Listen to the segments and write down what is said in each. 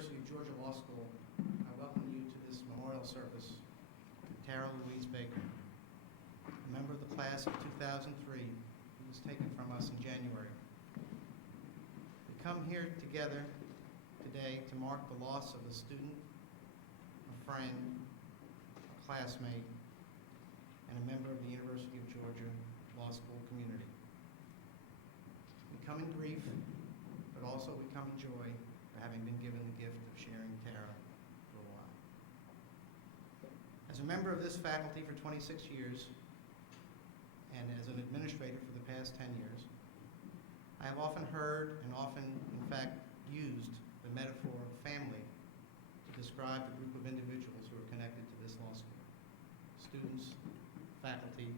University of Georgia Law School, I welcome you to this memorial service to Tara Louise Baker, a member of the class of 2003 who was taken from us in January. We come here together today to mark the loss of a student, a friend, a classmate, and a member of the University of Georgia Law School community. We come in grief, but also we come in joy for having been given the gift of sharing Tara for a while. As a member of this faculty for 26 years, and as an administrator for the past 10 years, I have often heard and often, in fact, used the metaphor of family to describe the group of individuals who are connected to this law school: students, faculty,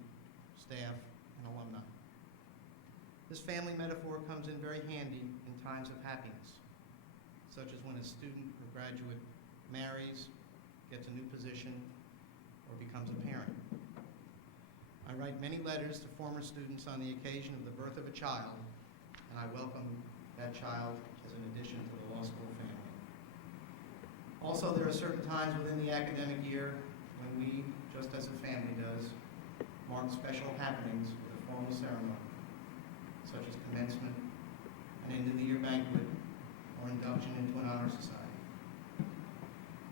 staff, and alumni. This family metaphor comes in very handy in times of happiness, such as when a student or graduate marries, gets a new position, or becomes a parent. I write many letters to former students on the occasion of the birth of a child, and I welcome that child as an addition to the law school family. Also, there are certain times within the academic year when we, just as a family does, mark special happenings with a formal ceremony, such as commencement, an end-of-the-year banquet, or induction into an honor society.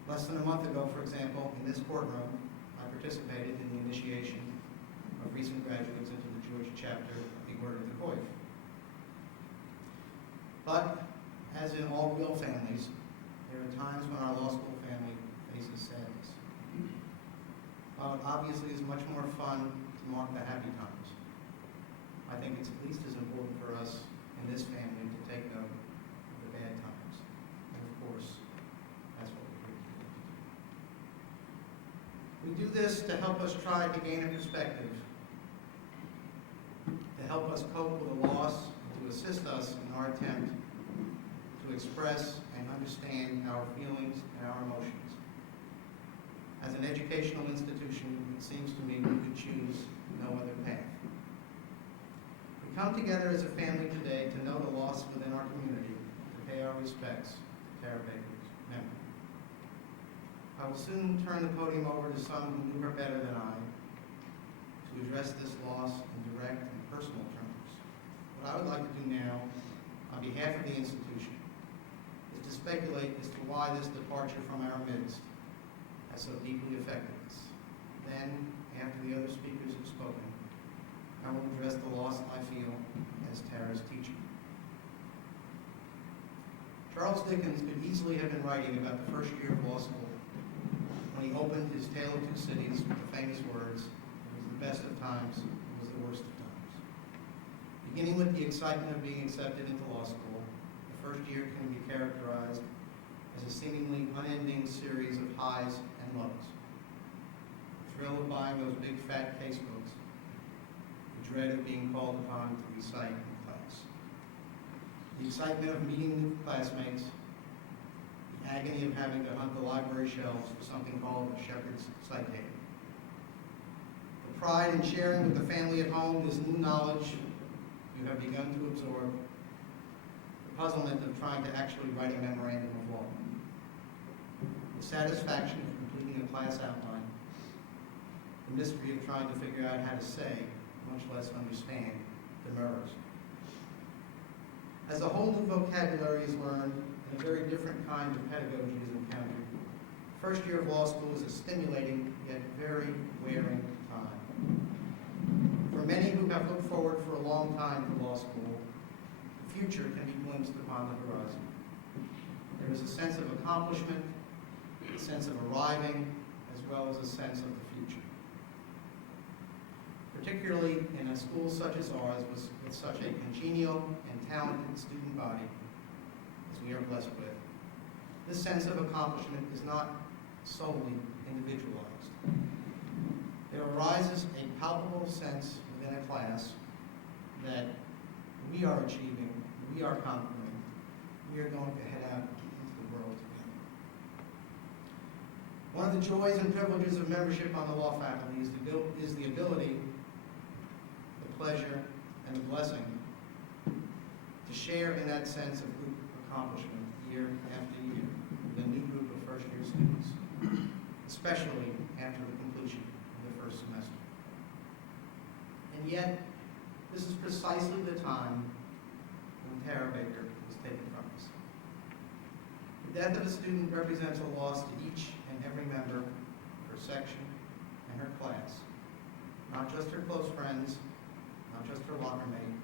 Less than a month ago, for example, in this courtroom, I participated in the initiation of recent graduates into the Georgia chapter of the Order of the Coif. But, as in all real families, there are times when our law school family faces sadness. While it obviously is much more fun to mark the happy times, I think it's at least as important for us in this family to take note of the bad times. And of course, that's what we're here to do. We do this to help us try to gain a perspective, to help us cope with a loss, and to assist us in our attempt to express and understand our feelings and our emotions. As an educational institution, it seems to me we could choose no other path. We come together as a family today to note a loss within our community, to pay our respects to Tara Baker's memory. I will soon turn the podium over to some who knew her better than I to address this loss in direct and personal terms. What I would like to do now, on behalf of the institution, is to speculate as to why this departure from our midst has so deeply affected us. Then, after the other speakers have spoken, I will address the loss I feel as Tara's teacher. Charles Dickens could easily have been writing about the first year of law school when he opened his Tale of Two Cities with the famous words, "It was the best of times, it was the worst of times." Beginning with the excitement of being accepted into law school, the first year can be characterized as a seemingly unending series of highs and lows. The thrill of buying those big fat casebooks, the dread of being called upon to recite in class, the excitement of meeting new classmates, the agony of having to hunt the library shelves for something called a shepherd's sight aid, the pride in sharing with the family at home this new knowledge you have begun to absorb, the puzzlement of trying to actually write a memorandum of law, the satisfaction of completing a class outline, the mystery of trying to figure out how to say, much less understand, demurs. As a whole new vocabulary is learned and a very different kind of pedagogy is encountered, the first year of law school is a stimulating yet very wearing time. For many who have looked forward for a long time to law school, the future can be glimpsed upon the horizon. There is a sense of accomplishment, a sense of arriving, as well as a sense of the future. Particularly in a school such as ours, with such a congenial and talented student body as we are blessed with, this sense of accomplishment is not solely individualized. There arises a palpable sense within a class that we are achieving, we are conquering, we are going to head out into the world together. One of the joys and privileges of membership on the law faculty is the ability, the pleasure, and the blessing to share in that sense of group accomplishment year after year. a new group of first-year students, especially after the completion of the first semester. And yet, this is precisely the time when Tara Baker was taken from us. The death of a student represents a loss to each and every member of her section and her class, not just her close friends, not just her locker mate,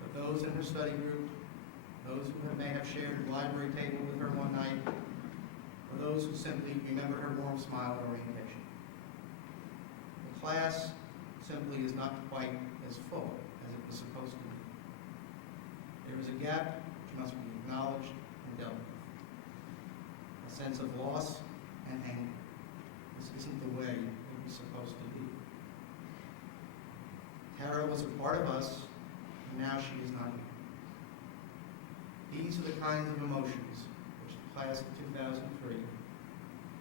but those in her study group, those who may have shared the library table with her one night, or those who simply remember her warm smile at orientation. The class simply is not quite as full as it was supposed to be. There is a gap which must be acknowledged and dealt with. A sense of loss and anger. This isn't the way it was supposed to be. Tara was a part of us, and now she is not here. These are the kinds of emotions which the class of 2003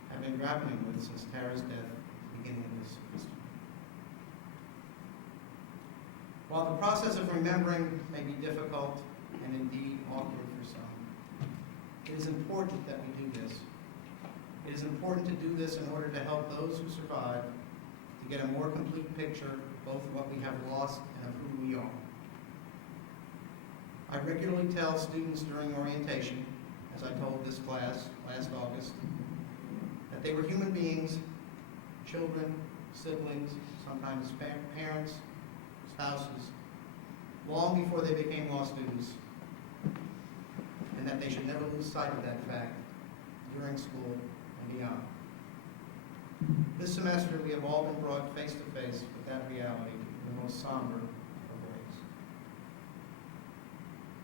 have been grappling with since Tara's death at the beginning of this semester. While the process of remembering may be difficult and indeed awkward for some, it is important that we do this. It is important to do this in order to help those who survive to get a more complete picture both of what we have lost and of who we are. I regularly tell students during orientation, as I told this class last August, that they were human beings, children, siblings, sometimes parents, spouses, long before they became law students, and that they should never lose sight of that fact during school and beyond. This semester, we have all been brought face to face with that reality in the most somber of ways.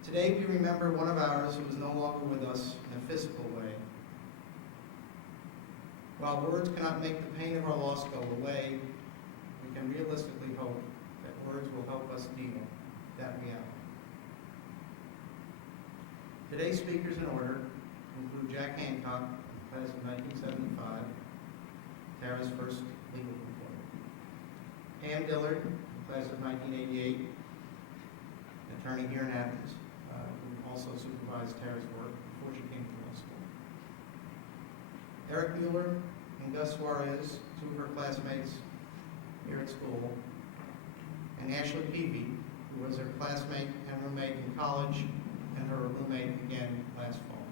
Today, we remember one of ours who is no longer with us in a physical way. While words cannot make the pain of our loss go away, we can realistically hope that words will help us deal with that reality. Today's speakers in order include Jack Hancock, class of 1975, Tara's first legal employer. Pam Dillard, class of 1988, an attorney here in Athens, who also supervised Tara's work before she came to law school. Eric Mueller and Gus Suarez, two of her classmates here at school, and Ashley Peavy, who was her classmate and roommate in college, and her roommate again last fall.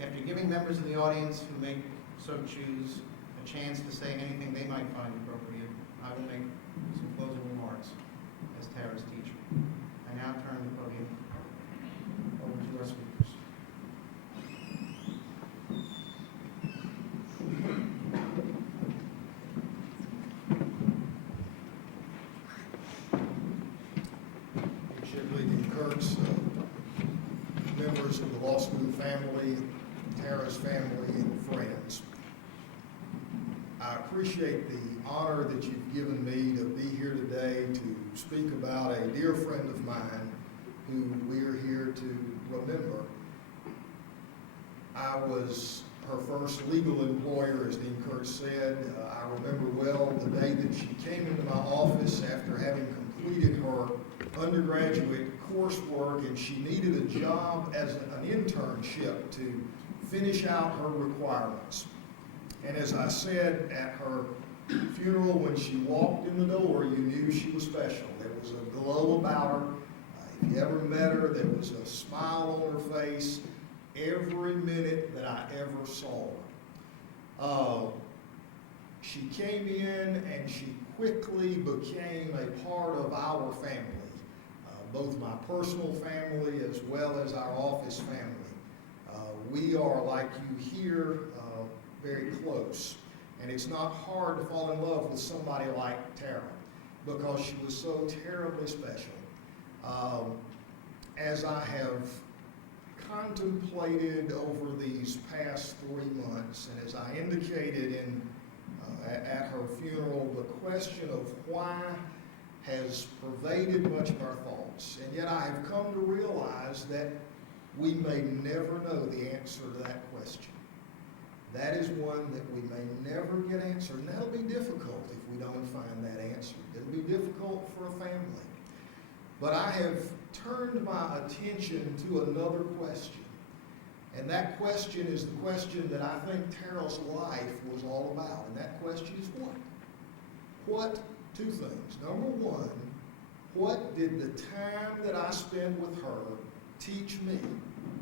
After giving members of the audience who may so choose a chance to say anything they might find appropriate, I will make some closing remarks as Tara's teacher. I now turn the podium over to our speakers. Kurtz, members of the law school family, Tara's family, and friends. I appreciate the honor that you've given me to be here today to speak about a dear friend of mine who we're here to remember. I was her first legal employer, as Dean Kurtz said. I remember well the day that she came into my office after having completed her undergraduate coursework, and she needed a job as an internship to finish out her requirements. And as I said at her funeral, when she walked in the door, you knew she was special. There was a glow about her. If you ever met her, there was a smile on her face every minute that I ever saw her. She came in and she quickly became a part of our family, both my personal family as well as our office family. We are, like you here, very close. And it's not hard to fall in love with somebody like Tara because she was so terribly special. As I have contemplated over these past 3 months, and as I indicated at her funeral, the question of why has pervaded much of our thoughts. And yet I have come to realize that we may never know the answer to that question. That is one that we may never get answered, and that'll be difficult if we don't find that answer. It'll be difficult for a family. But I have turned my attention to another question. And that question is the question that I think Tara's life was all about. And that question is what? What, two things. Number one, what did the time that I spent with her teach me?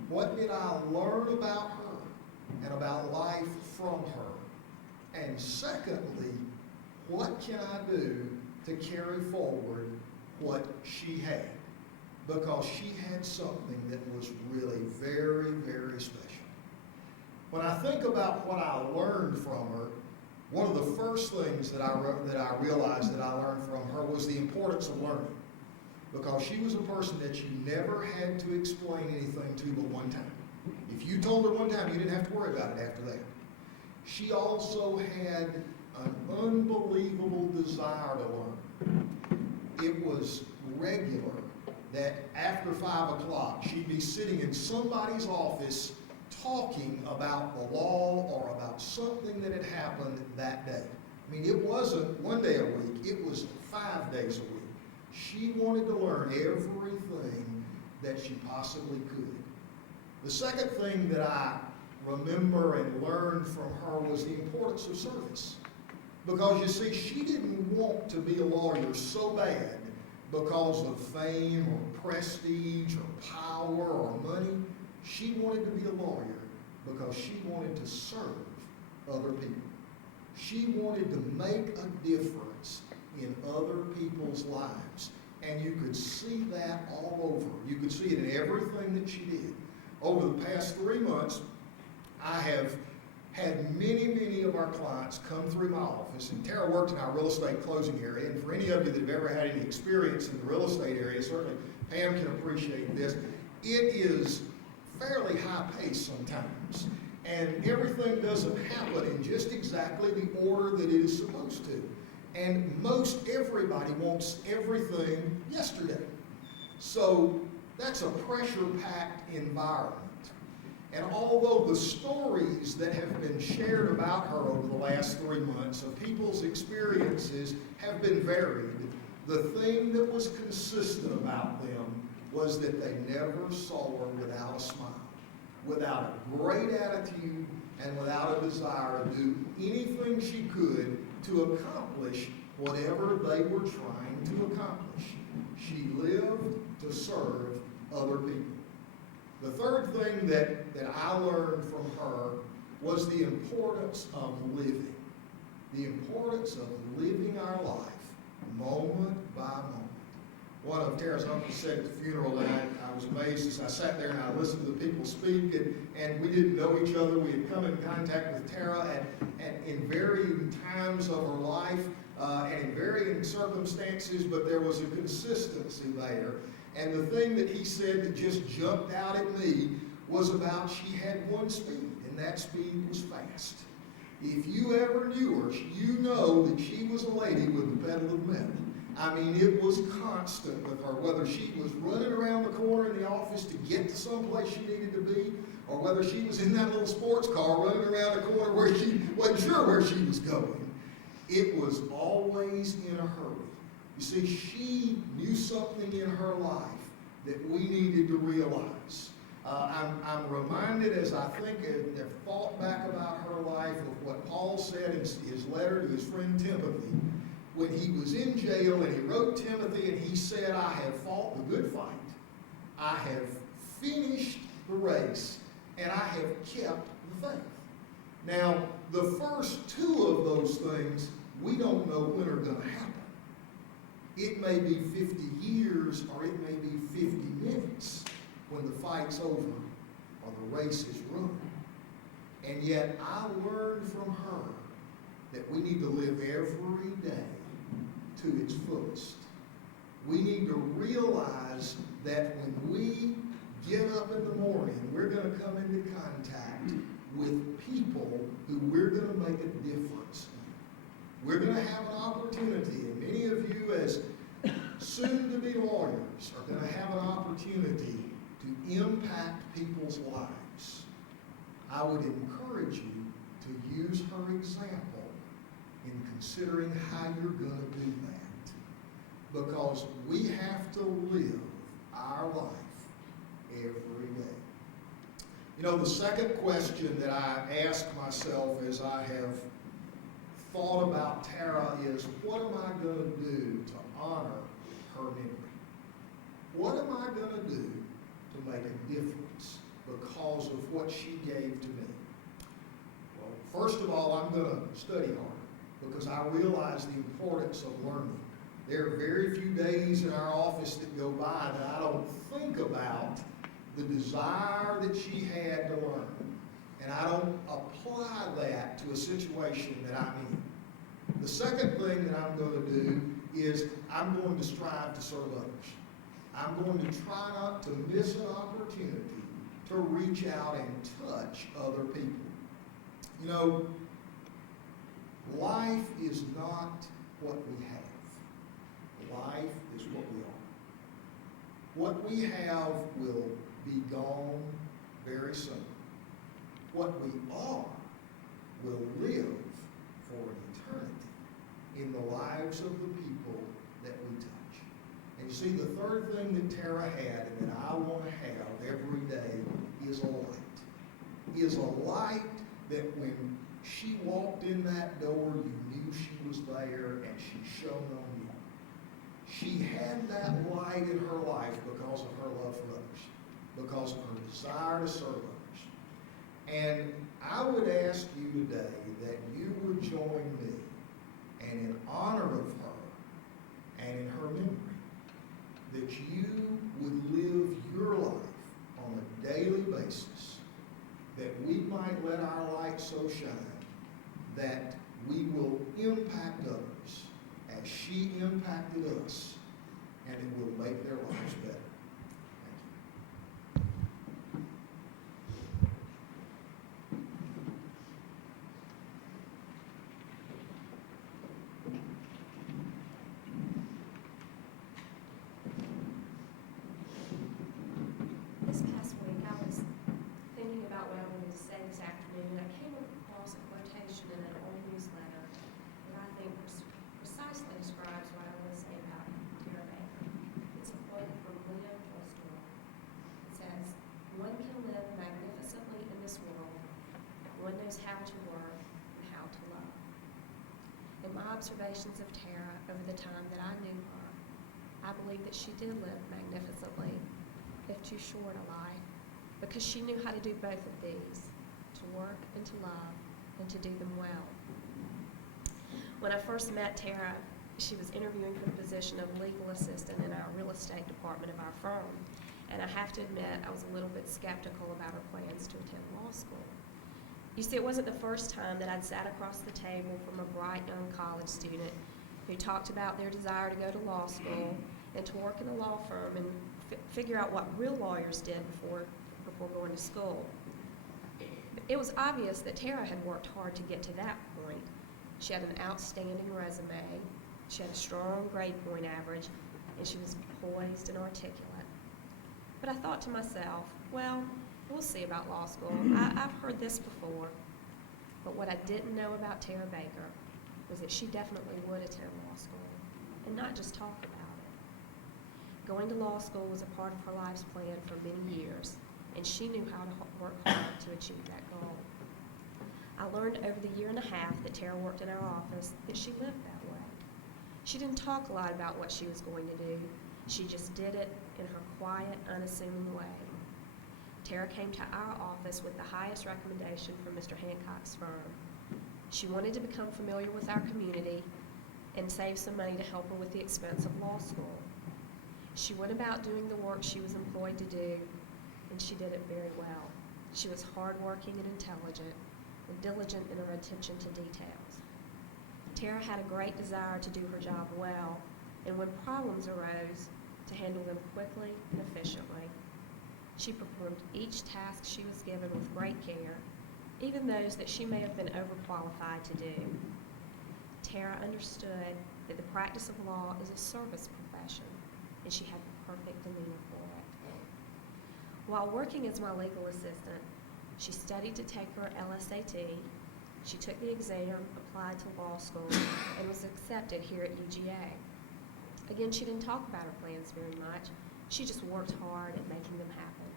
What did I learn about her and about life from her? And secondly, what can I do to carry forward what she had? Because she had something that was really very, very special. When I think about what I learned from her, one of the first things that I realized that I learned from her was the importance of learning. Because she was a person that you never had to explain anything to but one time. If you told her one time, you didn't have to worry about it after that. She also had an unbelievable desire to learn. It was regular that after 5 o'clock, she'd be sitting in somebody's office talking about the law or about something that had happened that day. I mean, it wasn't one day a week, it was 5 days a week. She wanted to learn everything that she possibly could. The second thing that I remember and learned from her was the importance of service. Because you see, she didn't want to be a lawyer so bad because of fame or prestige or power or money. She wanted to be a lawyer because she wanted to serve other people. She wanted to make a difference in other people's lives. And you could see that all over. You could see it in everything that she did. Over the past 3 months, I have had many of our clients come through my office, and Tara worked in our real estate closing area, and for any of you that have ever had any experience in the real estate area, certainly Pam can appreciate this, it is fairly high paced sometimes, and everything doesn't happen in just exactly the order that it is supposed to. And most everybody wants everything yesterday. So that's a pressure-packed environment. And although the stories that have been shared about her over the last 3 months of people's experiences have been varied, the thing that was consistent about them was that they never saw her without a smile, without a great attitude, and without a desire to do anything she could to accomplish whatever they were trying to accomplish. She lived to serve other people. The third thing that I learned from her was the importance of living. The importance of living our life moment by moment. One of Tara's uncles said at the funeral that I was amazed as I sat there and I listened to the people speak, and we didn't know each other. We had come in contact with Tara in varying times of her life and in varying circumstances, but there was a consistency there. And the thing that he said that just jumped out at me was about she had one speed, and that speed was fast. If you ever knew her, you know that she was a lady with the pedal to the metal. I mean, it was constant with her, whether she was running around the corner in the office to get to someplace she needed to be, or whether she was in that little sports car running around the corner where she wasn't sure where she was going. It was always in a hurry. You see, she knew something in her life that we needed to realize. I'm reminded as I think and have thought back about her life of what Paul said in his letter to his friend Timothy when he was in jail, and he wrote Timothy and he said, I have fought the good fight. I have finished the race, and I have kept the faith. Now, the first two of those things we don't know when are going to happen. It may be 50 years or it may be 50 minutes when the fight's over or the race is run. And yet I learned from her that we need to live every day to its fullest. We need to realize that when we get up in the morning, we're going to come into contact with people who we're going to make a difference in. We're going to have an opportunity, and many of you as soon-to-be lawyers are going to have an opportunity to impact people's lives. I would encourage you to use her example in considering how you're going to do that. Because we have to live our life every day. You know, the second question that I ask myself as I have thought about Tara is, what am I going to do to honor her memory? What am I going to do to make a difference because of what she gave to me? Well, first of all, I'm going to study harder because I realize the importance of learning. There are very few days in our office that go by that I don't think about the desire that she had to learn. And I don't apply that to a situation that I'm in. The second thing that I'm going to do is I'm going to strive to serve others. I'm going to try not to miss an opportunity to reach out and touch other people. You know, life is not what we have. Life is what we are. What we have will be gone very soon. What we are will live for an eternity in the lives of the people that we touch. And you see, the third thing that Tara had and that I want to have every day is a light. Is a light that when she walked in that door, you knew she was there and she shone on you. She had that light in her life because of her love for others, because of her desire to serve others. And I would ask you today that you would join me and in honor of her and in her memory, that you would live your life on a daily basis, that we might let our light so shine that we will impact others as she impacted us, and it will make their lives better. This past week, I was thinking about what I wanted to say this afternoon, and I came across a quotation in an old newsletter that I think precisely describes what I want to say about Tara Baker. It's a quote from Leo Tolstoy. It says, "One can live magnificently in this world. One knows how to work and how to love." In my observations of Tara over the time that I knew her, I believe that she did live magnificently, if too short a life, because she knew how to do both of these, to work and to love, and to do them well. When I first met Tara, she was interviewing for the position of legal assistant in our real estate department of our firm, and I have to admit I was a little bit skeptical about her plans to attend law school. You see, it wasn't the first time that I'd sat across the table from a bright young college student who talked about their desire to go to law school and to work in a law firm and figure out what real lawyers did before going to school. It was obvious that Tara had worked hard to get to that point. She had an outstanding resume, she had a strong grade point average, and she was poised and articulate. But I thought to myself, well, we'll see about law school. I've heard this before. But what I didn't know about Tara Baker was that she definitely would attend law school, and not just talk about it. Going to law school was a part of her life's plan for many years, and she knew how to work hard to achieve that goal. I learned over the year and a half that Tara worked in our office that she lived that way. She didn't talk a lot about what she was going to do. She just did it in her quiet, unassuming way. Tara came to our office with the highest recommendation from Mr. Hancock's firm. She wanted to become familiar with our community and save some money to help her with the expense of law school. She went about doing the work she was employed to do, and she did it very well. She was hardworking and intelligent, and diligent in her attention to details. Tara had a great desire to do her job well, and when problems arose, to handle them quickly and efficiently. She performed each task she was given with great care, even those that she may have been overqualified to do. Tara understood that the practice of law is a service profession, and she had the perfect demeanor for it. While working as my legal assistant, she studied to take her LSAT, she took the exam, applied to law school, and was accepted here at UGA. Again, she didn't talk about her plans very much. She just worked hard at making them happen.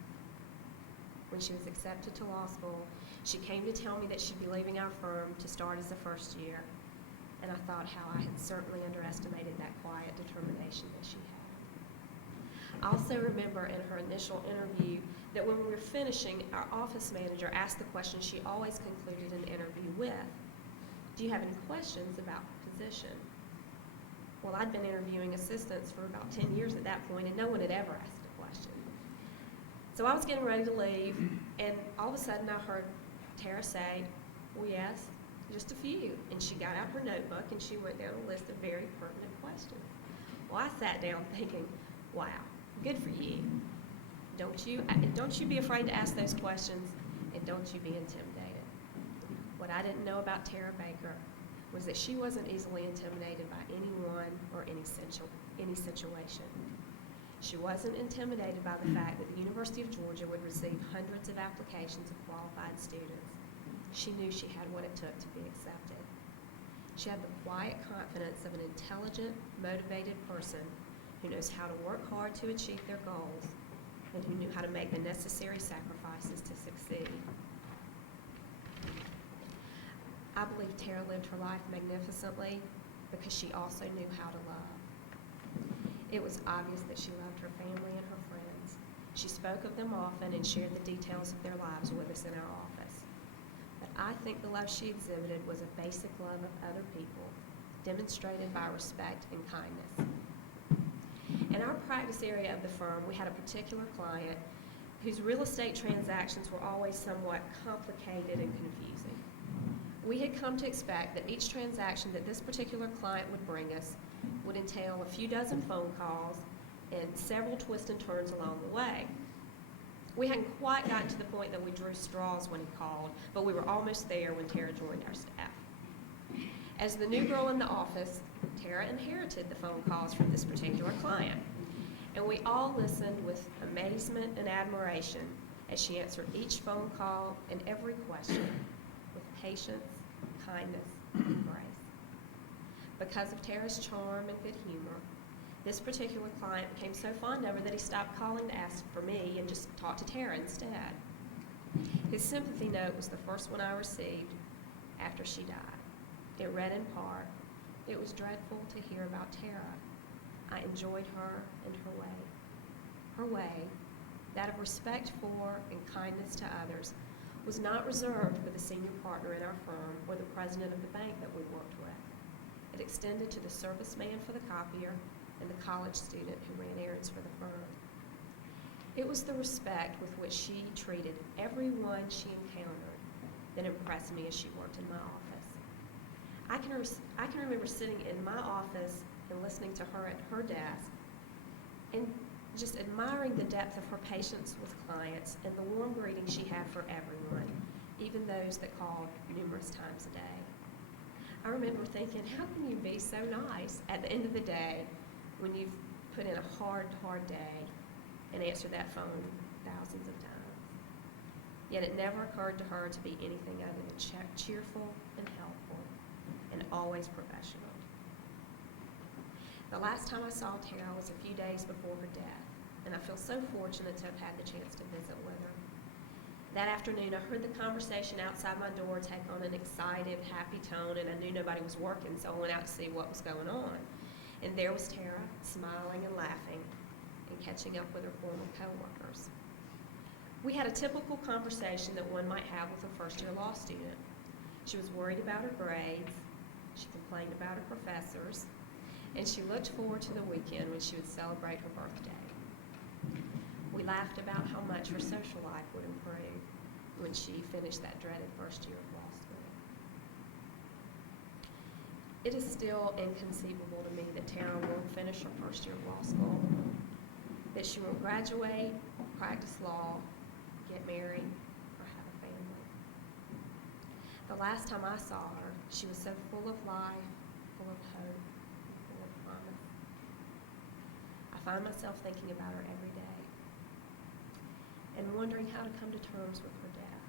when she was accepted to law school, she came to tell me that she'd be leaving our firm to start as a first year. And I thought how I had certainly underestimated that quiet determination that she had. I also remember in her initial interview that when we were finishing, our office manager asked the question she always concluded an interview with: do you have any questions about the position? Well, I'd been interviewing assistants for about 10 years at that point, and no one had ever asked a question. So I was getting ready to leave, and all of a sudden I heard Tara say, "Well, yes, just a few." And she got out her notebook and she went down a list of very pertinent questions. Well, I sat down thinking, wow, good for you. Don't you be afraid to ask those questions, and don't you be intimidated. What I didn't know about Tara Baker was that she wasn't easily intimidated by anyone or any situation. She wasn't intimidated by the fact that the University of Georgia would receive hundreds of applications of qualified students. She knew she had what it took to be accepted. She had the quiet confidence of an intelligent, motivated person who knows how to work hard to achieve their goals and who knew how to make the necessary sacrifices to succeed. I believe Tara lived her life magnificently because she also knew how to love. It was obvious that she loved her family and her friends. She spoke of them often and shared the details of their lives with us in our office. But I think the love she exhibited was a basic love of other people, demonstrated by respect and kindness. In our practice area of the firm, we had a particular client whose real estate transactions were always somewhat complicated and confusing. We had come to expect that each transaction that this particular client would bring us would entail a few dozen phone calls and several twists and turns along the way. We hadn't quite gotten to the point that we drew straws when he called, but we were almost there when Tara joined our staff. As the new girl in the office, Tara inherited the phone calls from this particular client, and we all listened with amazement and admiration as she answered each phone call and every question with patience, kindness, and grace. Because of Tara's charm and good humor, this particular client became so fond of her that he stopped calling to ask for me and just talked to Tara instead. His sympathy note was the first one I received after she died. It read in part, "It was dreadful to hear about Tara. I enjoyed her and her way. Her way, that of respect for and kindness to others, was not reserved for the senior partner in our firm or the president of the bank that we worked with. It extended to the serviceman for the copier and the college student who ran errands for the firm. It was the respect with which she treated everyone she encountered that impressed me as she worked in my office. I can remember sitting in my office and listening to her at her desk and just admiring the depth of her patience with clients and the warm greeting she had for everyone, even those that called numerous times a day. I remember thinking, how can you be so nice at the end of the day when you've put in a hard day and answered that phone thousands of times? Yet it never occurred to her to be anything other than cheerful and helpful and always professional. The last time I saw Tara was a few days before her death, and I feel so fortunate to have had the chance to visit with her. That afternoon, I heard the conversation outside my door take on an excited, happy tone, and I knew nobody was working, so I went out to see what was going on. And there was Tara, smiling and laughing and catching up with her former coworkers. We had a typical conversation that one might have with a first-year law student. She was worried about her grades, she complained about her professors, and she looked forward to the weekend when she would celebrate her birthday. We laughed about how much her social life would improve when she finished that dreaded first year of law school. It is still inconceivable to me that Tara won't finish her first year of law school, that she won't graduate, practice law, get married, or have a family. The last time I saw her, she was so full of life, full of hope, full of promise. I find myself thinking about her every day and wondering how to come to terms with her death.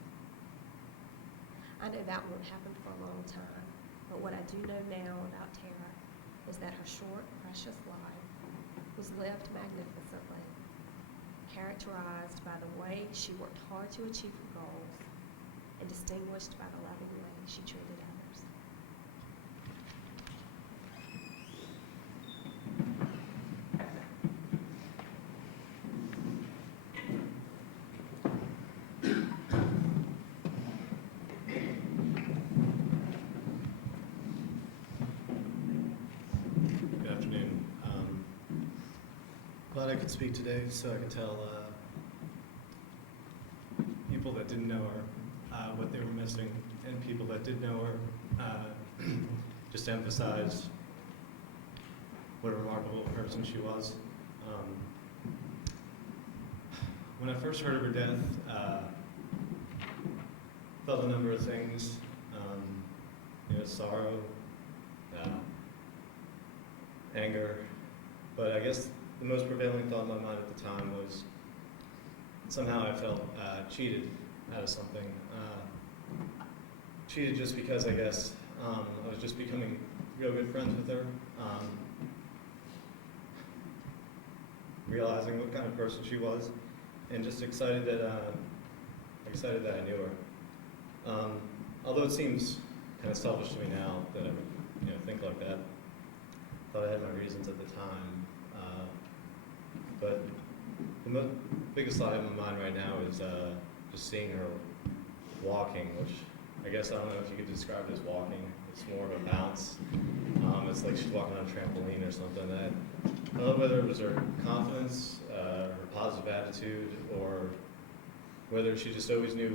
I know that won't happen for a long time, but what I do know now about Tara is that her short, precious life was lived magnificently, characterized by the way she worked hard to achieve her goals and distinguished by the loving way she treated others. Good afternoon. Glad I could speak today so I can tell people that didn't know her what they were missing, and people that did know her just to emphasize what a remarkable person she was. When I first heard of her death, felt a number of things, sorrow, anger, but I guess the most prevailing thought in my mind at the time was somehow I felt cheated out of something. Cheated just because I guess I was just becoming real good friends with her, realizing what kind of person she was, and just excited that I knew her. Although it seems kind of selfish to me now that I would think like that. Thought I had my reasons at the time, but the biggest thought in my mind right now is just seeing her walking, which I guess I don't know if you could describe it as walking. It's more of a bounce. It's like she's walking on a trampoline or something. I don't know whether it was her confidence, her positive attitude, or whether she just always knew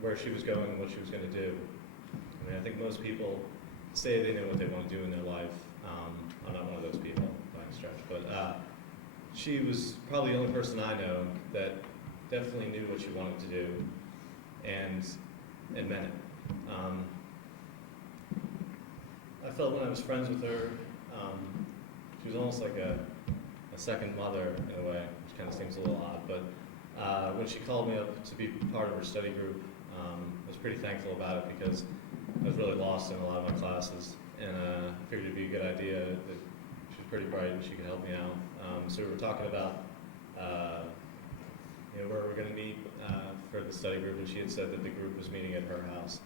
where she was going and what she was going to do. I mean, I think most people say they know what they want to do in their life. I'm not one of those people by any stretch, but she was probably the only person I know that definitely knew what she wanted to do and meant it. I felt when I was friends with her, she was almost like a second mother in a way, which kind of seems a little odd, but when she called me up to be part of her study group, I was pretty thankful about it because I was really lost in a lot of my classes, and I figured it'd be a good idea that she was pretty bright and she could help me out. So we were talking about where we're going to meet for the study group, and she had said that the group was meeting at her house.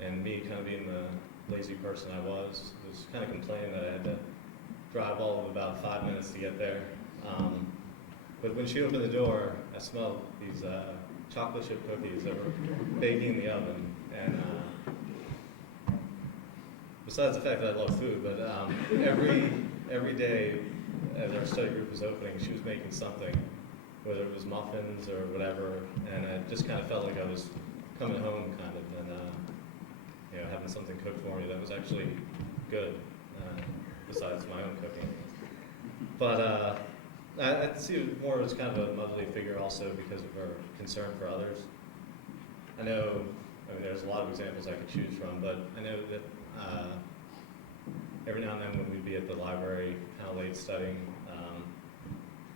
And me, kind of being the lazy person I was kind of complaining that I had to drive all of about 5 minutes to get there. But when she opened the door, I smelled these chocolate chip cookies that were baking in the oven. And besides the fact that I love food, but every day as our study group was opening, she was making something, whether it was muffins or whatever, and I just kind of felt like I was coming home, kind of, and having something cooked for me that was actually good, besides my own cooking. But I see it more as kind of a motherly figure also because of her concern for others. I mean, there's a lot of examples I could choose from, but I know that every now and then when we'd be at the library kind of late studying,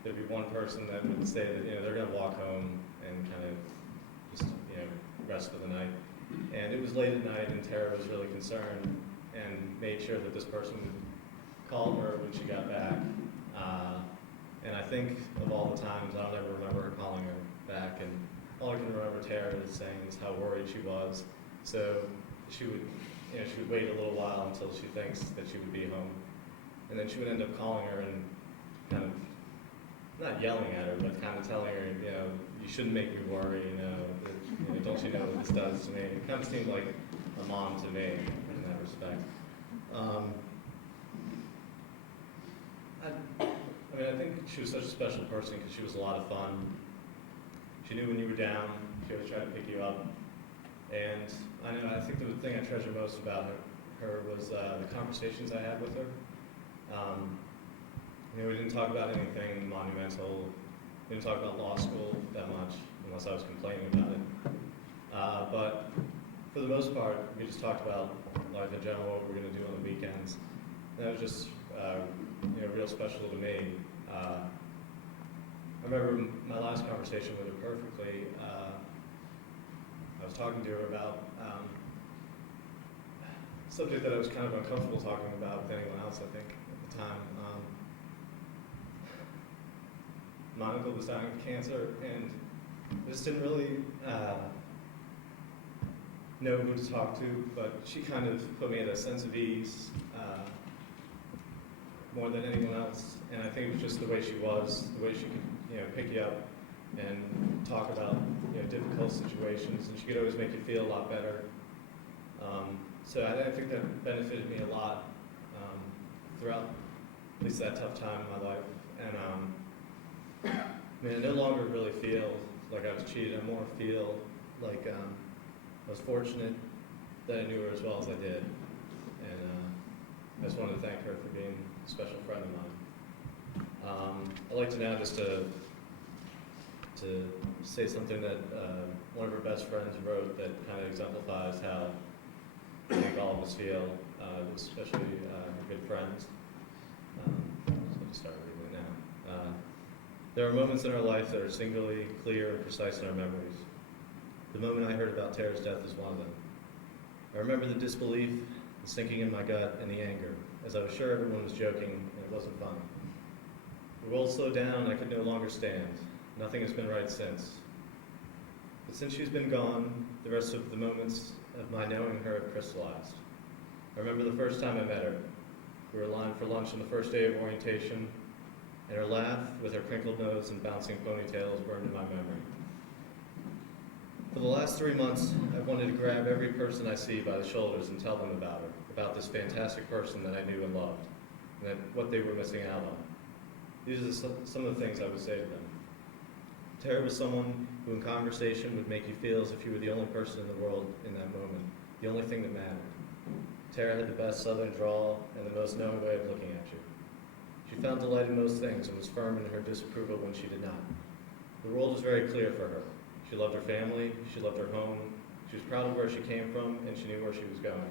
there'd be one person that would say that they're going to walk home and kind of just rest for the night. And it was late at night, and Tara was really concerned and made sure that this person would call her when she got back. And I think of all the times, I'll never remember her calling her back, and all I can remember Tara is saying is how worried she was. So she would wait a little while until she thinks that she would be home, and then she would end up calling her and kind of not yelling at her, but kind of telling her, you shouldn't make me worry, don't you know what this does to me? It kind of seemed like a mom to me in that respect. I think she was such a special person because she was a lot of fun. She knew when you were down, she always tried to pick you up. And I think the thing I treasure most about her was the conversations I had with her. We didn't talk about anything monumental. We didn't talk about law school that much, unless I was complaining about it. But for the most part, we just talked about life in general, what we were going to do on the weekends. And that was just real special to me. I remember my last conversation with her perfectly. I was talking to her about a subject that I was kind of uncomfortable talking about with anyone else, I think, at the time. my uncle was dying of cancer, and I just didn't really know who to talk to, but she kind of put me at a sense of ease more than anyone else, and I think it was just the way she was, the way she could, pick you up and talk about, difficult situations, and she could always make you feel a lot better. So I think that benefited me a lot throughout at least that tough time in my life. And I no longer really feel like I was cheated. I more feel like I was fortunate that I knew her as well as I did. And I just wanted to thank her for being a special friend of mine. I'd like to now just to say something that one of her best friends wrote that kind of exemplifies how I think all of us feel, especially her good friends. So I'll just start reading it now. There are moments in our life that are singularly clear and precise in our memories. The moment I heard about Tara's death is one of them. I remember the disbelief, the sinking in my gut, and the anger, as I was sure everyone was joking and it wasn't funny. The world slowed down, I could no longer stand. Nothing has been right since. But since she's been gone, the rest of the moments of my knowing her have crystallized. I remember the first time I met her. We were aligned for lunch on the first day of orientation, and her laugh with her crinkled nose and bouncing ponytail is burned in my memory. For the last 3 months, I've wanted to grab every person I see by the shoulders and tell them about her, about this fantastic person that I knew and loved, and that what they were missing out on. These are some of the things I would say to them. Tara was someone who in conversation would make you feel as if you were the only person in the world in that moment, the only thing that mattered. Tara had the best southern drawl and the most knowing way of looking at you. She found delight in most things and was firm in her disapproval when she did not. The world was very clear for her. She loved her family, she loved her home, she was proud of where she came from, and she knew where she was going.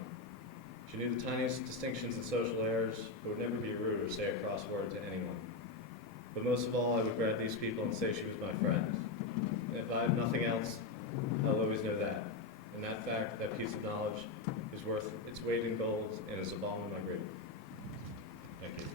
She knew the tiniest distinctions and social errors, but would never be rude or say a cross word to anyone. But most of all, I would grab these people and say she was my friend. And if I have nothing else, I'll always know that. And that fact, that piece of knowledge, is worth its weight in gold and is a balm in my grave. Thank you.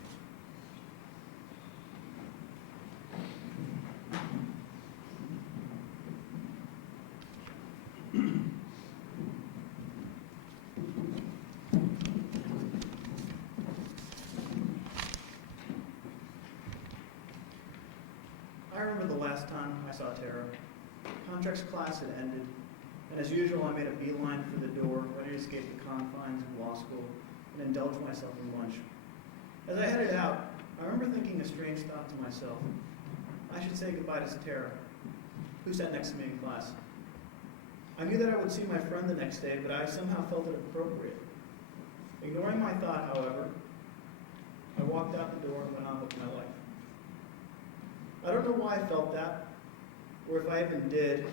I remember the last time I saw Tara. Contracts class had ended, and as usual, I made a beeline for the door, ready to escape the confines of law school and indulge myself in lunch. As I headed out, I remember thinking a strange thought to myself. I should say goodbye to Tara, who sat next to me in class. I knew that I would see my friend the next day, but I somehow felt it appropriate. Ignoring my thought, however, I walked out the door and went on with my life. I don't know why I felt that, or if I even did,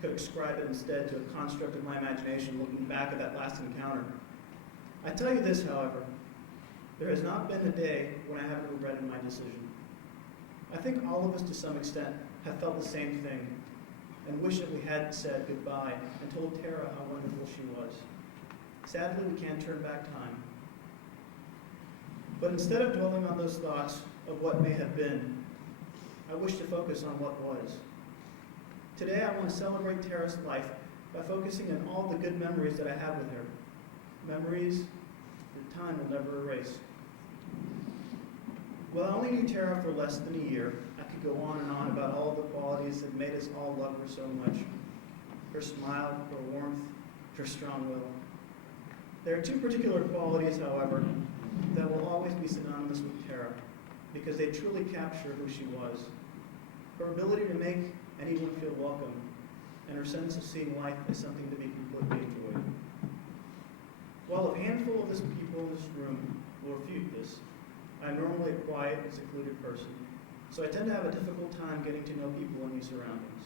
could ascribe it instead to a construct of my imagination looking back at that last encounter. I tell you this, however, there has not been a day when I haven't regretted my decision. I think all of us to some extent have felt the same thing and wish that we had said goodbye and told Tara how wonderful she was. Sadly, we can't turn back time. But instead of dwelling on those thoughts of what may have been, I wish to focus on what was. Today, I want to celebrate Tara's life by focusing on all the good memories that I have with her. Memories that time will never erase. While I only knew Tara for less than a year, I could go on and on about all the qualities that made us all love her so much. Her smile, her warmth, her strong will. There are two particular qualities, however, that will always be synonymous with Tara, because they truly capture who she was. Her ability to make anyone feel welcome, and her sense of seeing life as something to be completely enjoyed. While a handful of people in this room will refute this, I'm normally a quiet and secluded person, so I tend to have a difficult time getting to know people in these surroundings.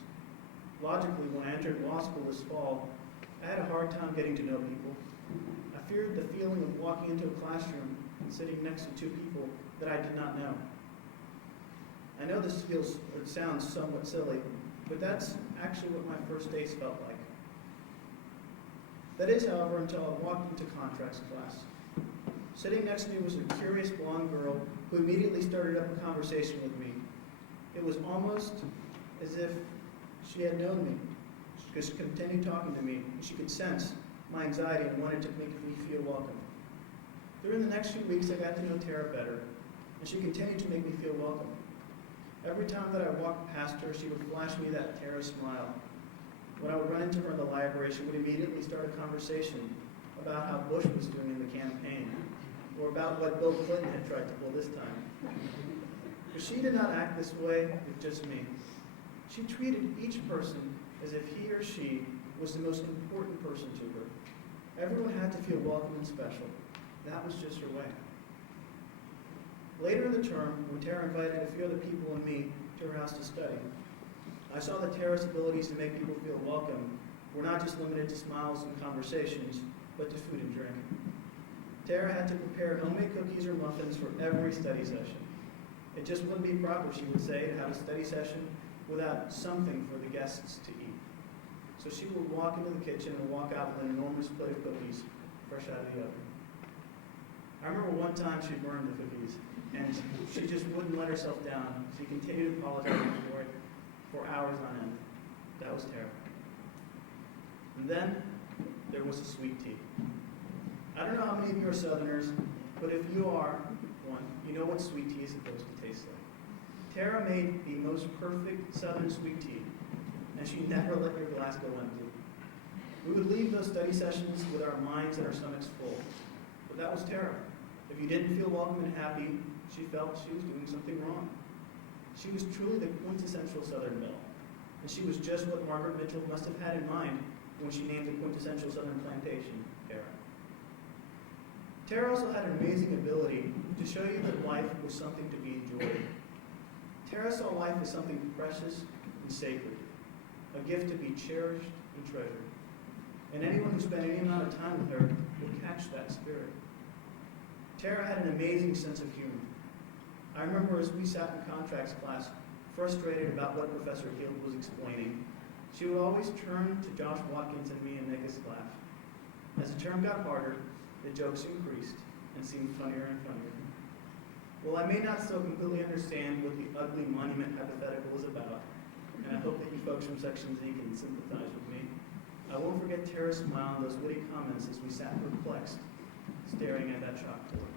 Logically, when I entered law school this fall, I had a hard time getting to know people. I feared the feeling of walking into a classroom and sitting next to two people that I did not know. I know this sounds somewhat silly, but that's actually what my first days felt like. That is, however, until I walked into contracts class. Sitting next to me was a curious blonde girl who immediately started up a conversation with me. It was almost as if she had known me, because she continued talking to me, and she could sense my anxiety and wanted to make me feel welcome. During the next few weeks, I got to know Tara better, and she continued to make me feel welcome. Every time that I walked past her, she would flash me that Tara smile. When I would run into her in the library, she would immediately start a conversation about how Bush was doing in the campaign, or about what Bill Clinton had tried to pull this time. But she did not act this way with just me. She treated each person as if he or she was the most important person to her. Everyone had to feel welcome and special. That was just her way. Later in the term, when Tara invited a few other people and me to her house to study, I saw that Tara's abilities to make people feel welcome were not just limited to smiles and conversations, but to food and drink. Tara had to prepare homemade cookies or muffins for every study session. It just wouldn't be proper, she would say, to have a study session without something for the guests to eat. So she would walk into the kitchen and walk out with an enormous plate of cookies fresh out of the oven. I remember one time she burned the cookies, and she just wouldn't let herself down. She continued to apologize for it for hours on end. That was Tara. And then there was a sweet tea. I don't know how many of you are Southerners, but if you are one, you know what sweet tea is supposed to taste like. Tara made the most perfect Southern sweet tea, and she never let your glass go empty. We would leave those study sessions with our minds and our stomachs full, but that was Tara. If you didn't feel welcome and happy, she felt she was doing something wrong. She was truly the quintessential Southern belle, and she was just what Margaret Mitchell must have had in mind when she named the quintessential Southern plantation Tara. Tara also had an amazing ability to show you that life was something to be enjoyed. Tara saw life as something precious and sacred, a gift to be cherished and treasured. And anyone who spent any amount of time with her would catch that spirit. Tara had an amazing sense of humor. I remember as we sat in contracts class, frustrated about what Professor Guild was explaining, she would always turn to Josh Watkins and me and make us laugh. As the term got harder, the jokes increased and seemed funnier and funnier. Well, I may not still completely understand what the ugly monument hypothetical is about, and I hope that you folks from Section Z can sympathize with me. I won't forget Tara's smile and those witty comments as we sat perplexed, staring at that chalkboard.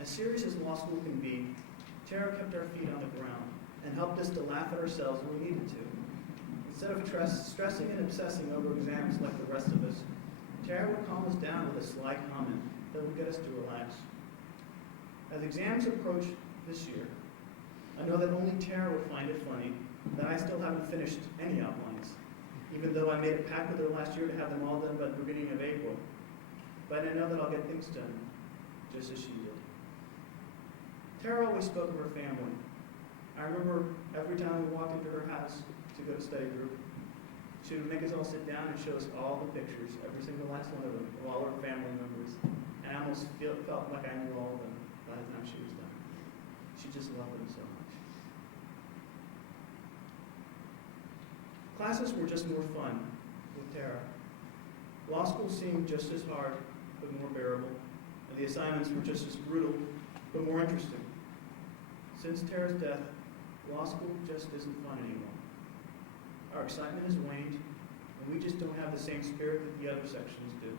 As serious as law school can be, Tara kept our feet on the ground and helped us to laugh at ourselves when we needed to. Instead of stressing and obsessing over exams like the rest of us, Tara would calm us down with a sly comment that would get us to relax. As exams approach this year, I know that only Tara would find it funny that I still haven't finished any outlines, even though I made a pact with her last year to have them all done by the beginning of April. But I know that I'll get things done, just as she did. Tara always spoke of her family. I remember every time we walked into her house to go to study group, she would make us all sit down and show us all the pictures, every single last one of them, of all our family members. And I almost felt like I knew all of them by the time she was done. She just loved them so much. Classes were just more fun with Tara. Law school seemed just as hard, but more bearable, and the assignments were just as brutal, but more interesting. Since Tara's death, law school just isn't fun anymore. Our excitement has waned, and we just don't have the same spirit that the other sections do.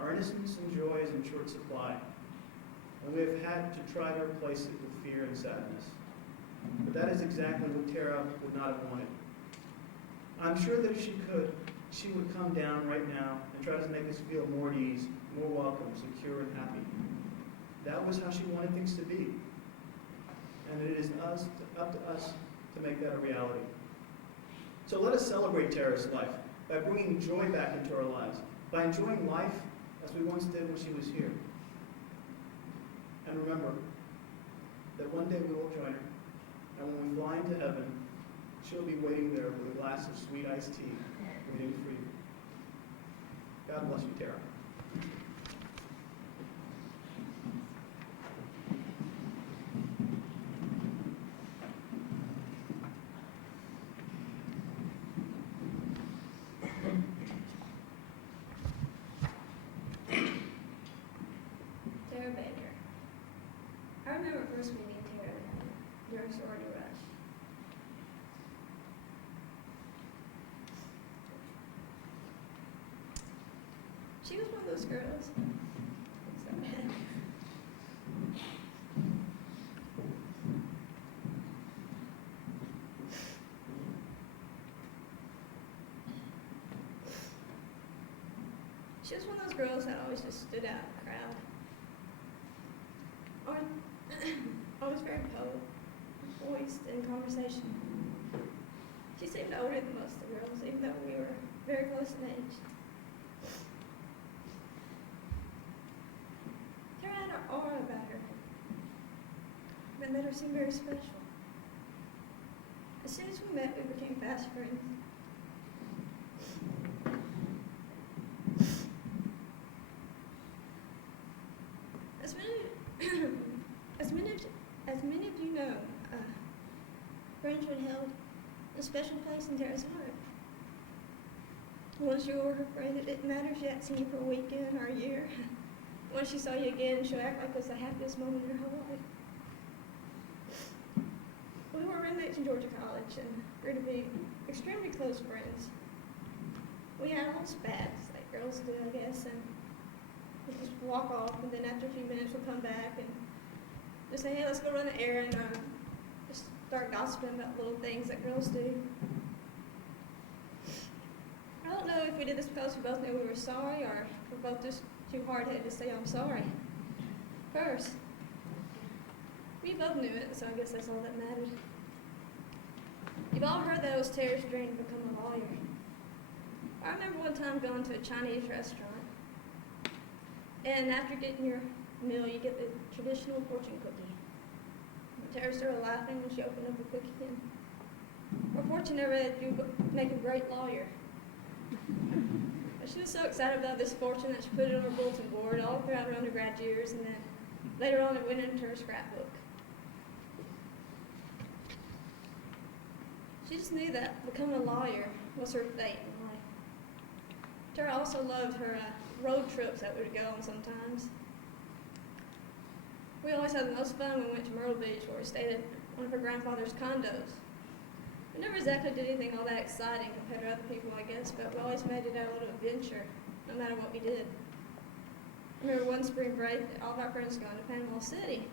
Our innocence and joy is in short supply, and we have had to try to replace it with fear and sadness. But that is exactly what Tara would not have wanted. I'm sure that if she could, she would come down right now and try to make us feel more at ease, more welcome, secure, and happy. That was how she wanted things to be. And it is up to us to make that a reality. So let us celebrate Tara's life by bringing joy back into our lives, by enjoying life as we once did when she was here. And remember that one day we will join her, and when we fly into heaven, she'll be waiting there with a glass of sweet iced tea, waiting for you. God bless you, Tara. Tara Baker. I remember first meeting Tara during She was one of those girls. She was one of those girls that always just stood out in the crowd. Always very voiced in conversation. She seemed older than most of the girls, even though we were very close in age. Tara had an aura about her that made her seem very special. As soon as we met, we became fast friends. As many of you know, friendship held a special place in Tara's heart. Once you were her friend, it didn't matter if she hadn't seen you for a weekend or a year. Once she saw you again, she'll act like it was the happiest moment in her whole life. We were roommates in Georgia College and grew to be extremely close friends. We had little spats, like girls do, I guess, and we'd just walk off, and then after a few minutes we'd come back and just say, hey, let's go run an errand, or just start gossiping about little things that girls do. I don't know if we did this because we both knew we were sorry, or if we're both just too hard-headed to say I'm sorry first. We both knew it, so I guess that's all that mattered. You've all heard that it was Tara's dream to become a lawyer. I remember one time going to a Chinese restaurant, and after getting your meal, you get the traditional fortune cookie. Tara started laughing when she opened up the cookie, and her fortune never read, you make a great lawyer. She was so excited about this fortune that she put it on her bulletin board all throughout her undergrad years, and then later on it went into her scrapbook. She just knew that becoming a lawyer was her fate in life. Tara also loved her road trips that we would go on sometimes. We always had the most fun when we went to Myrtle Beach, where we stayed at one of her grandfather's condos. We never exactly did anything all that exciting compared to other people, I guess, but we always made it a little adventure, no matter what we did. I remember one spring break, all of our friends going to Panama City,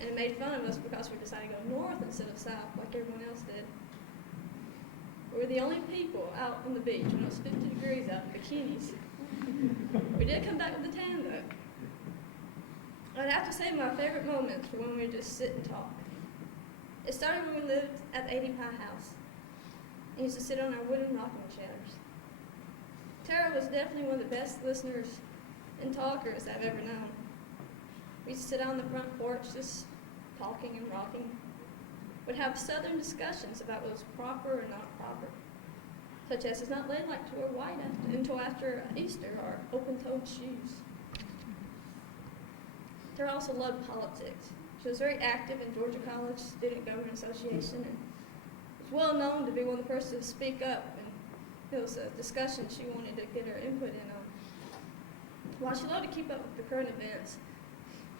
and it made fun of us because we decided to go north instead of south, like everyone else did. We were the only people out on the beach when it was 50 degrees out in bikinis. We did come back with a tan, though. I'd have to say my favorite moments were when we would just sit and talk. It started when we lived at the 80 Pie House and used to sit on our wooden rocking chairs. Tara was definitely one of the best listeners and talkers I've ever known. We used to sit on the front porch just talking and rocking. We'd have southern discussions about what was proper or not proper, such as it's not ladylike to wear white until after Easter, or open-toed shoes. Tara also loved politics. She was very active in Georgia College Student Government Association, and was well known to be one of the first to speak up when there was a discussion she wanted to get her input in on. While she loved to keep up with the current events,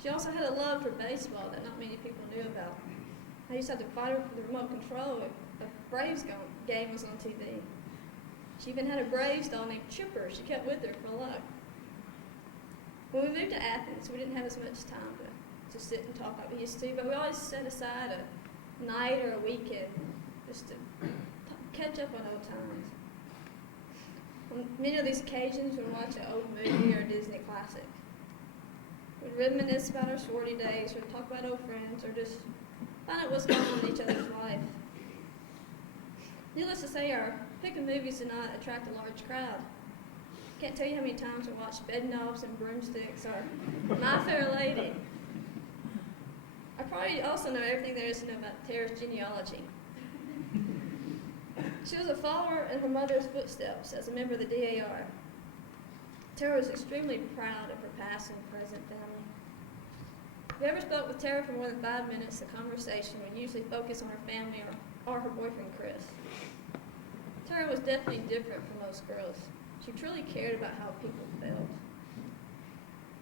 she also had a love for baseball that not many people knew about. I used to have to fight her for the remote control if a Braves game was on TV. She even had a Braves doll named Chipper she kept with her for luck. When we moved to Athens, we didn't have as much time to sit and talk like we used to, but we always set aside a night or a weekend just to catch up on old times. On many of these occasions, we'd watch an old movie or a Disney classic. We'd reminisce about our sorority days, or talk about old friends, or just find out what's going on in each other's life. Needless to say, our picking movies did not attract a large crowd. Can't tell you how many times I watched Bedknobs and Broomsticks or My Fair Lady. I probably also know everything there is to know about Tara's genealogy. She was a follower in her mother's footsteps as a member of the DAR. Tara was extremely proud of her past and present family. If you ever spoke with Tara for more than 5 minutes, the conversation would usually focus on her family or her boyfriend, Chris. Tara was definitely different from most girls. She truly cared about how people felt.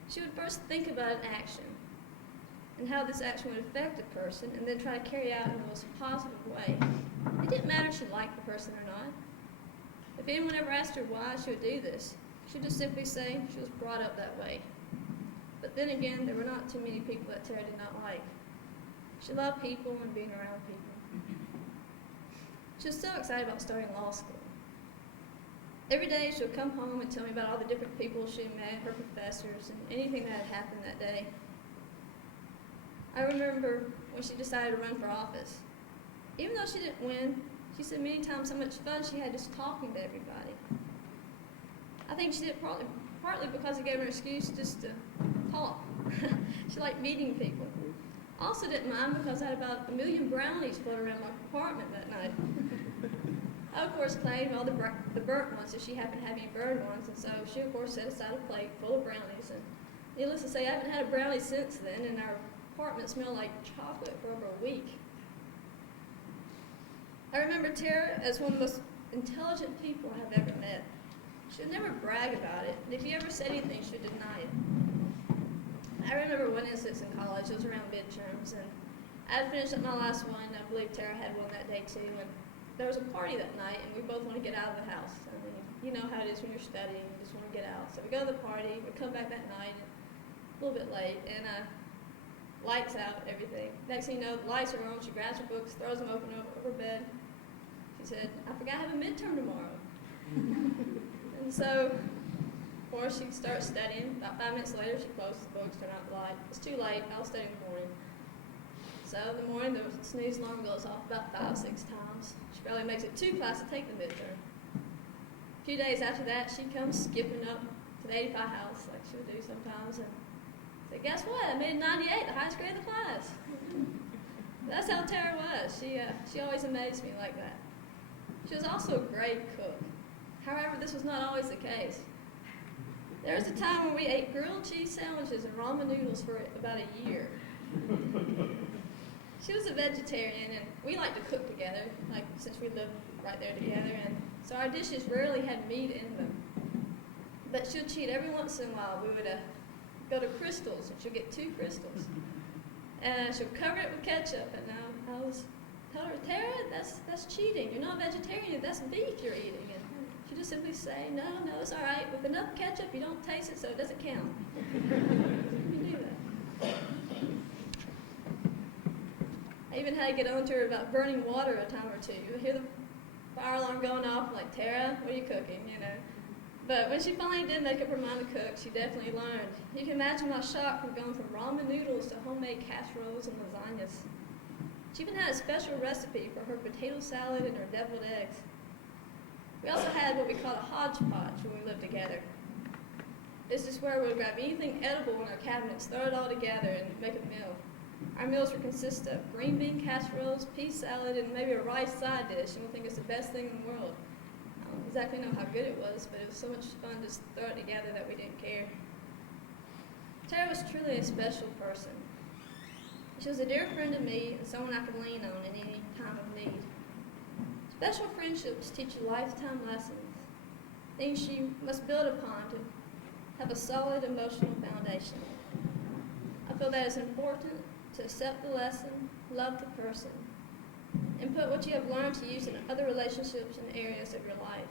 She would first think about an action and how this action would affect a person, and then try to carry out in the most positive way. It didn't matter if she liked the person or not. If anyone ever asked her why she would do this, She'd just simply say she was brought up that way. But then again, there were not too many people that Tara did not like. She loved people and being around people. She was so excited about starting law school. Every day she would come home and tell me about all the different people she met, her professors, and anything that had happened that day. I remember when she decided to run for office. Even though she didn't win, she said many times how much fun she had just talking to everybody. I think she did it partly because it gave her an excuse just to talk. She liked meeting people. I also didn't mind because I had about 1 million brownies floating around my apartment that night. I, of course, claimed all the burnt ones, so she happened to have any burned ones, and so she, of course, set aside a plate full of brownies. And needless to say, I haven't had a brownie since then, and our apartment smelled like chocolate for over a week. I remember Tara as one of the most intelligent people I have ever met. She would never brag about it, and if you ever said anything, she would deny it. I remember one instance in college. It was around midterms, and I had finished up my last one, and I believe Tara had one that day too, and there was a party that night, and we both wanted to get out of the house. I mean, you know how it is when you're studying, you just want to get out. So we go to the party, we come back that night, a little bit late, and lights out, everything. Next thing you know, the lights are on, she grabs her books, throws them open over bed. She said, I forgot I have a midterm tomorrow. And so, of course, she starts studying. About 5 minutes later, she closes the books, turns out the light. It's too late, I'll study in the morning. So in the morning, the snooze alarm goes off about 5, 6 times. She barely makes it to class to take the midterm. A few days after that, she comes skipping up to the 85 house, like she would do sometimes, and said, guess what? I made a 98, the highest grade of the class. That's how Tara was. She always amazed me like that. She was also a great cook. However, this was not always the case. There was a time when we ate grilled cheese sandwiches and ramen noodles for about a year. She was a vegetarian, and we liked to cook together, like since we lived right there together, and so our dishes rarely had meat in them. But she'd cheat every once in a while. We would go to Crystal's, and she'd get 2 Crystals, and she'd cover it with ketchup. And I was told her, Tara, that's cheating. You're not a vegetarian. That's beef you're eating. And she'd just simply say, no, it's all right. With enough ketchup, you don't taste it, so it doesn't count. You do that. I even had to get on to her about burning water a time or two. You would hear the fire alarm going off, like, Tara, what are you cooking, you know? But when she finally did make up her mind to cook, she definitely learned. You can imagine my shock from going from ramen noodles to homemade casseroles and lasagnas. She even had a special recipe for her potato salad and her deviled eggs. We also had what we called a hodgepodge when we lived together. This is where we would grab anything edible in our cabinets, throw it all together, and make a meal. Our meals would consist of green bean casseroles, pea salad, and maybe a rice side dish, and we think it's the best thing in the world. I don't exactly know how good it was, but it was so much fun to just throw it together that we didn't care. Tara was truly a special person. She was a dear friend to me and someone I could lean on in any time of need. Special friendships teach you lifetime lessons, things you must build upon to have a solid emotional foundation. I feel that it's important to accept the lesson, love the person, and put what you have learned to use in other relationships and areas of your life.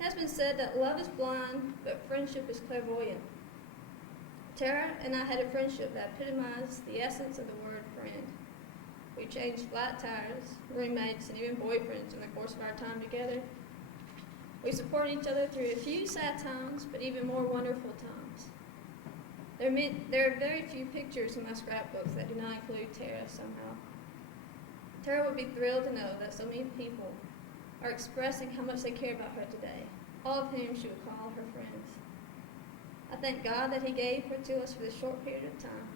It has been said that love is blind, but friendship is clairvoyant. Tara and I had a friendship that epitomized the essence of the word friend. We changed flat tires, roommates, and even boyfriends in the course of our time together. We supported each other through a few sad times, but even more wonderful times. There are very few pictures in my scrapbooks that do not include Tara somehow. Tara would be thrilled to know that so many people are expressing how much they care about her today, all of whom she would call her friends. I thank God that He gave her to us for this short period of time.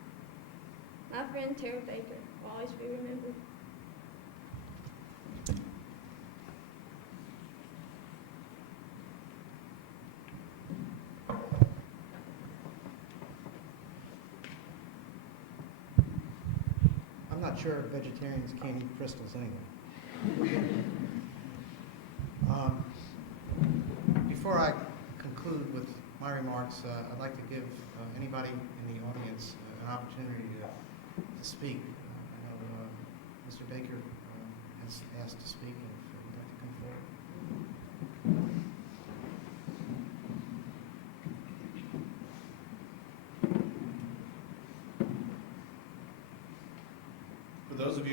My friend Tara Baker will always be remembered. I'm not sure vegetarians can't eat crystals anyway. Before I conclude with my remarks, I'd like to give anybody in the audience an opportunity to speak. I know Mr. Baker has asked to speak, and if you'd like to come forward.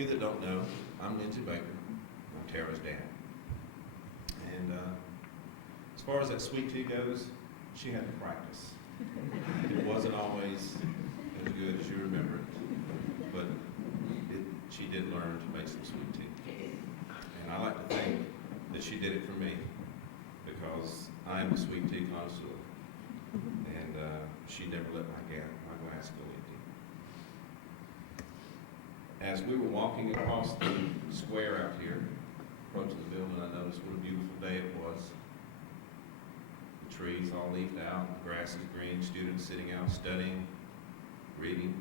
you that don't know, I'm Lindsay Baker. I'm Tara's dad. And as far as that sweet tea goes, she had to practice. It wasn't always as good as you remember it, but she did learn to make some sweet tea. And I like to think that she did it for me, because I am a sweet tea connoisseur. And she never let my glass go empty. As we were walking across the square out here, approaching the building, I noticed what a beautiful day it was. The trees all leafed out, the grass is green, students sitting out studying, reading.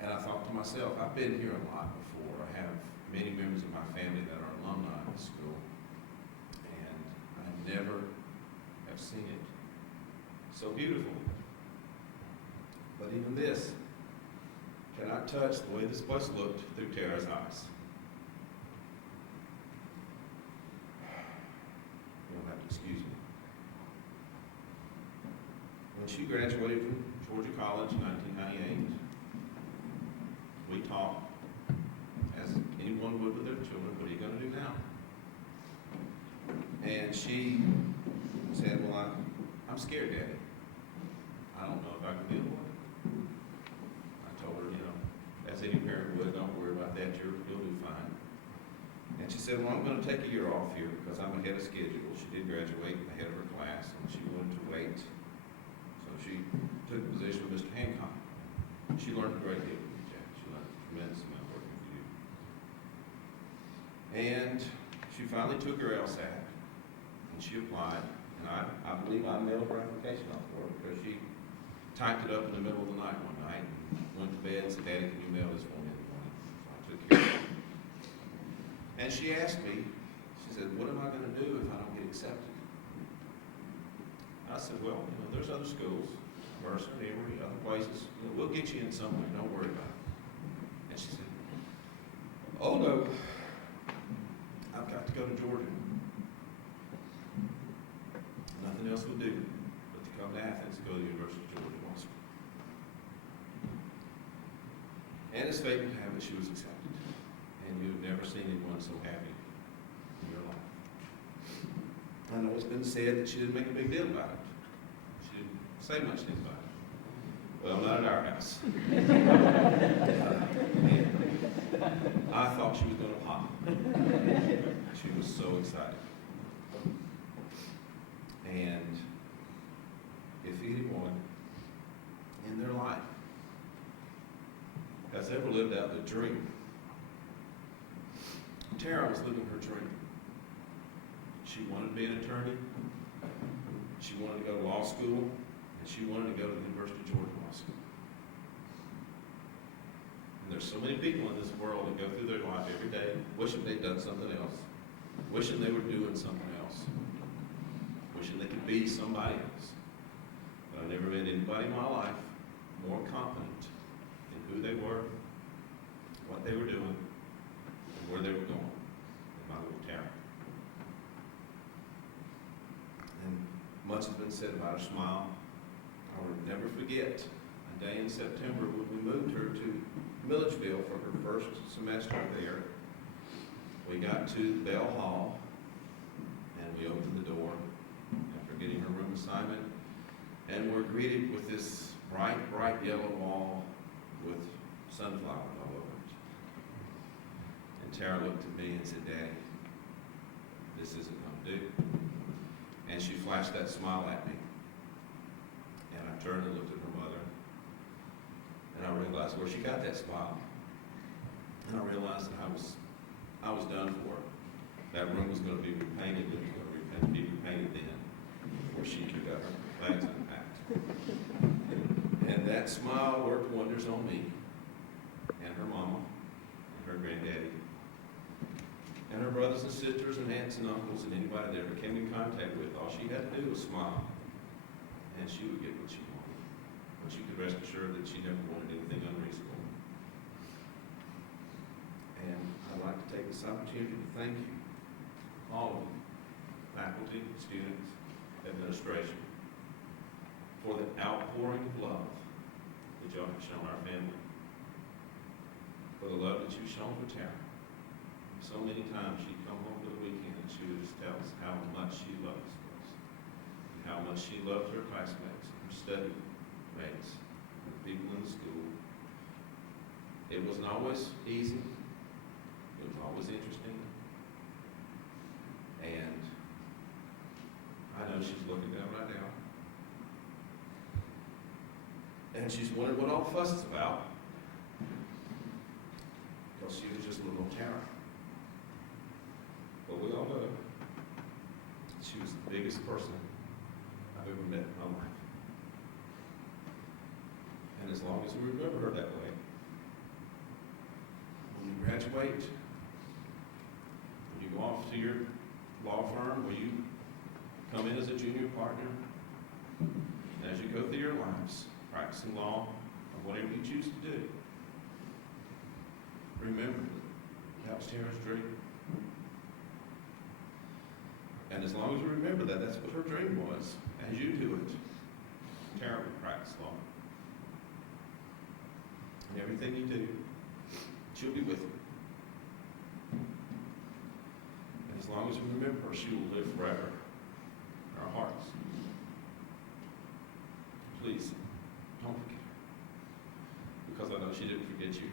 And I thought to myself, I've been here a lot before. I have many members of my family that are alumni of the school, and I never have seen it so beautiful. But even this cannot touch the way this place looked through Tara's eyes. You'll have to excuse me. When she graduated from Georgia College in 1998, we talked, as anyone would with their children, what are you going to do now? And she said, well, I'm scared, Daddy. I don't know if I can deal with it. I told her, as any parent would, don't worry about that, you'll do fine. And she said, well, I'm going to take a year off here because I'm ahead of schedule. She did graduate ahead of her class, and she wanted to wait. So she took a position with Mr. Hancock. She learned a great deal from you, Jack. She learned a tremendous amount working with you. And she finally took her LSAT, and she applied. And I believe I mailed her application off for her because she typed it up in the middle of the night one night and went to bed and said, Daddy, can you mail this for me in the morning? So I took care of it. And she asked me, she said, what am I going to do if I don't get accepted? I said, well, there's other schools, Mercer, Emory, other places. We'll get you in somewhere. Don't worry about it. And she said, oh, no, I've got to go to Georgia. Nothing else will do but to come to Athens to go to the University of Georgia Law School. And as fate would have it, she was accepted. And you've never seen anyone so happy in your life. I know it's been said that she didn't make a big deal about it. She didn't say much things about it. Well, not at our house. I thought she was going to pop. She was so excited. And if anyone in their life has ever lived out the dream, Tara was living her dream. She wanted to be an attorney. She wanted to go to law school, and she wanted to go to the University of Georgia Law School. And there's so many people in this world that go through their life every day wishing they'd done something else, wishing they were doing something else, wishing they could be somebody else. But I never met anybody in my life more confident in who they were, what they were doing, and where they were going than my little Tara. And much has been said about her smile. I will never forget a day in September when we moved her to Milledgeville for her first semester there. We got to Bell Hall, and we opened the door after getting her room assignment, and we're greeted with this bright, bright yellow wall with sunflowers all over it. And Tara looked at me and said, Daddy, this isn't going to do. And she flashed that smile at me. And I turned and looked at her mother, and I realized where she got that smile. And I realized that I was done for. That room was going to be repainted. It was going to be repainted then, before she could have her bags unpacked. And that smile worked wonders on me, and her mama, and her granddaddy, and her brothers and sisters and aunts and uncles and anybody that ever came in contact with. All she had to do was smile, and she would get what she wanted. But you could rest assured that she never wanted anything unreasonable. And I'd like to take this opportunity to thank you, all of you, faculty, students, administration, for the outpouring of love that y'all have shown our family. for the love that you've shown for Tara. So many times she'd come home for the weekend and she would just tell us how much she loves us, and how much she loved her classmates, her study mates, and the people in the school. It wasn't always easy. It was always interesting. And I know she's looking down right now. And she's wondering what all the fuss is about. Because she was just a little Tara. But we all know she was the biggest person I've ever met in my life. And as long as we remember her that way, when you graduate, when you go off to your law firm, where you come in as a junior partner, and as you go through your lives, practicing law, or whatever you choose to do, remember that was Tara's dream. And as long as you remember that, that's what her dream was. As you do it, Tara will practice law. And everything you do, she'll be with you. And as long as we remember her, she will live forever in our hearts. Please, don't forget her. Because I know she didn't forget you.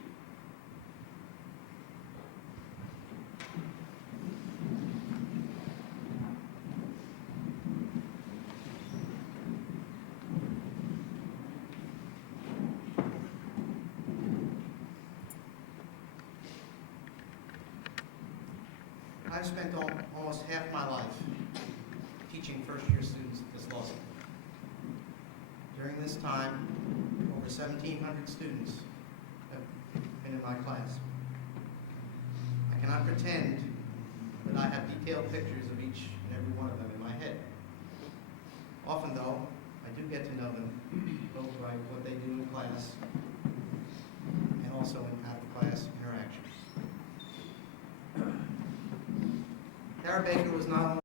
I've spent almost half my life teaching first-year students at this law school. During this time, over 1,700 students have been in my class. I cannot pretend that I have detailed pictures of each and every one of them in my head. Often, though, I do get to know them, both by what they do in class and also in out-of-class interactions. Tara Baker was not only